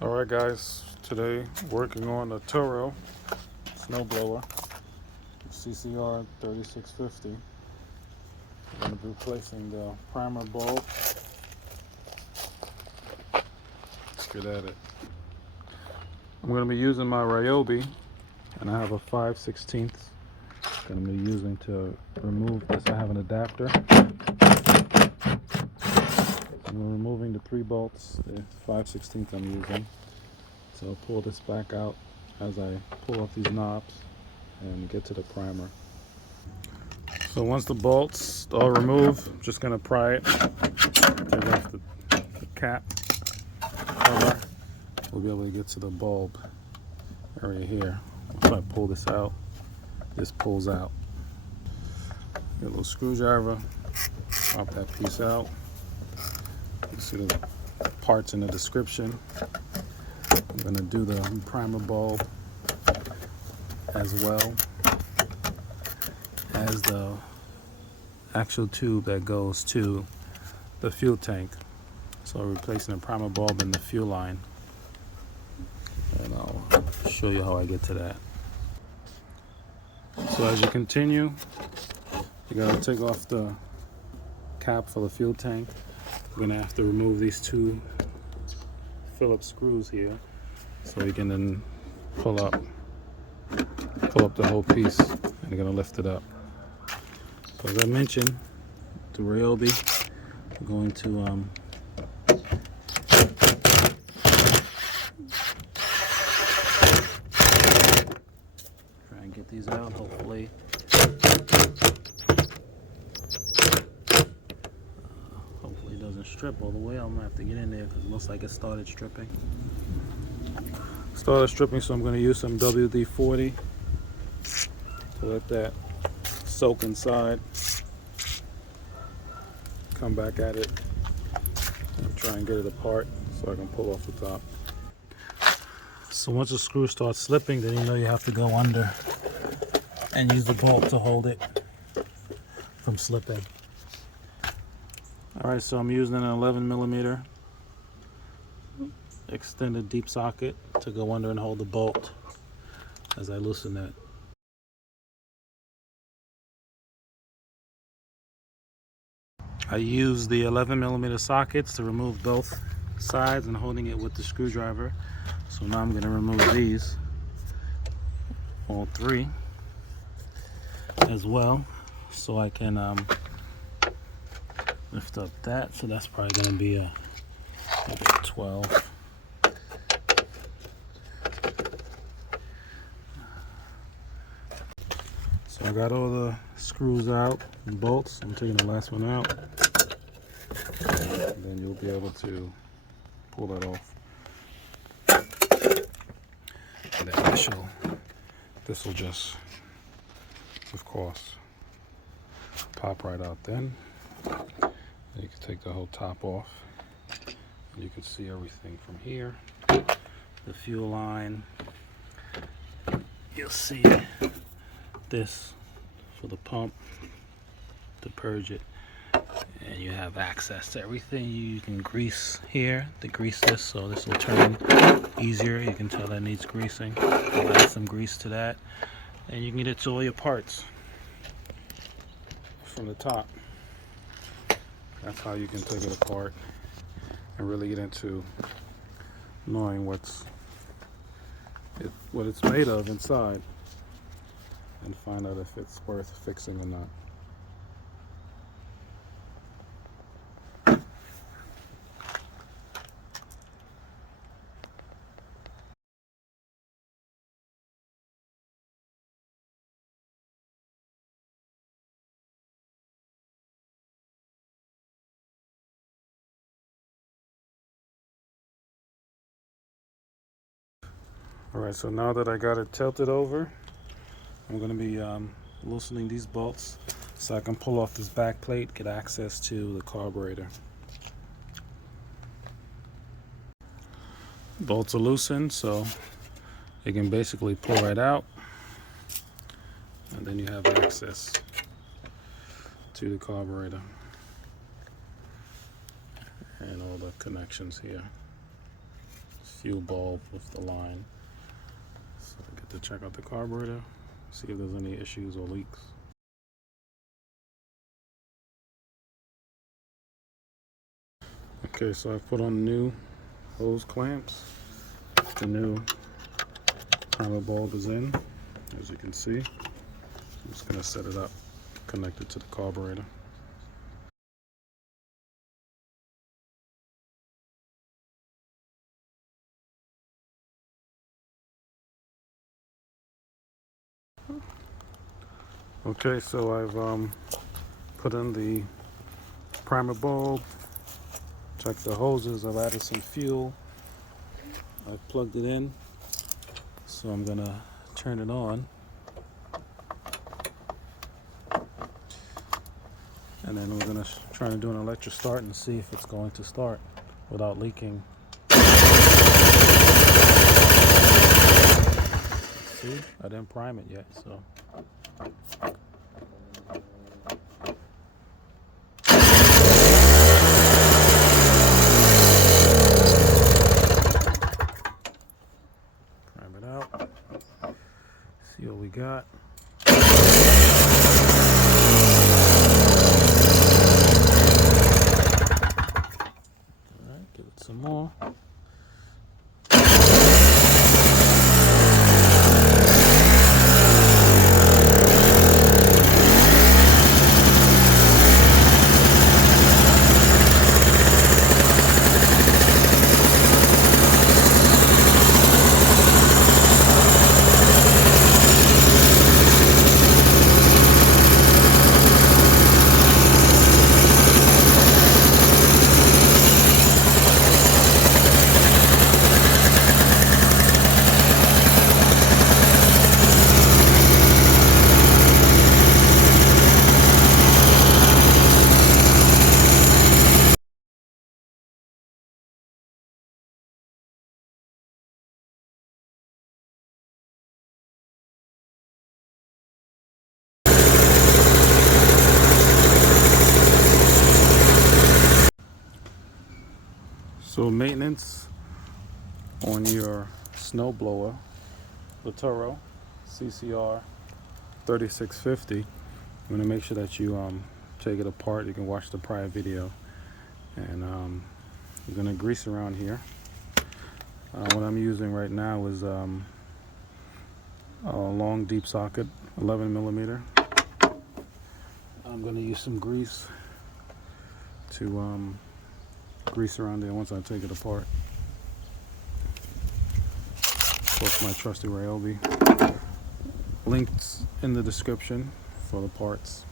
Alright guys, today working on a Toro Snowblower CCR 3650. I'm going to be replacing the primer bulb. Let's get at it. I'm going to be using my Ryobi, and I have a 5/16 that I'm going to be using to remove this. I have an adapter. I'm removing the 3 bolts, the 5/16 I'm using. So I'll pull this back out as I pull off these knobs and get to the primer. So once the bolts are removed, I'm just going to pry it, take off the cap cover. We'll be able to get to the bulb area here. If I pull this out, this pulls out. Get a little screwdriver, pop that piece out. You see the parts in the description. I'm going to do the primer bulb as well as the actual tube that goes to the fuel tank. So replacing the primer bulb in the fuel line, and I'll show you how I get to that. So as you continue, you gotta take off the cap for the fuel tank. We're gonna have to remove these 2 Phillips screws here, so you can then pull up the whole piece, and you're gonna lift it up. So as I mentioned, the Ryobi, I'm going to try and get these out, hopefully. Hopefully it doesn't strip all the way. I'm gonna have to get in there because it looks like it started stripping. So I'm going to use some WD-40 to let that soak inside. Come back at it and try and get it apart so I can pull off the top. So once the screw starts slipping, then you know you have to go under and use the bolt to hold it from slipping. Alright, so I'm using an 11mm extended deep socket to go under and hold the bolt as I loosen it. I use the 11mm sockets to remove both sides and holding it with the screwdriver. So now I'm going to remove these, all 3 as well, so I can lift up that. So that's probably going to be a 12. So I got all the screws out and bolts. I'm taking the last one out. And then you'll be able to pull that off. And then this will just, of course, pop right out then. And you can take the whole top off. And you can see everything from here. The fuel line. You'll see this for the pump to purge it, and you have access to everything. You can grease here to grease this, so this will turn easier. You can tell that needs greasing. I'll add some grease to that, and you can get it to all your parts from the top. That's how you can take it apart and really get into knowing what it's made of inside, and find out if it's worth fixing or not. Alright, so now that I got it tilted over, I'm going to be loosening these bolts so I can pull off this back plate, get access to the carburetor. Bolts are loosened, so you can basically pull right out, and then you have access to the carburetor and all the connections here. fuel bulb with the line. So I get to check out the carburetor, see if there's any issues or leaks. Okay, so I've put on the new hose clamps. The new primer bulb is in, as you can see. I'm just going to set it up, connect it to the carburetor. Okay, so I've put in the primer bulb, checked the hoses, I've added some fuel, I've plugged it in, so I'm going to turn it on. And then we're going to try to do an electric start and see if it's going to start without leaking. See, I didn't prime it yet, so. Prime it out. See what we got. Alright, give it some more. So maintenance on your snowblower, the Toro CCR 3650. I'm going to make sure that you take it apart. You can watch the prior video. And I'm going to grease around here. What I'm using right now is a long deep socket, 11 millimeter. I'm going to use some grease to grease around there once I take it apart. Of course, my trusty Ryobi. Links in the description for the parts.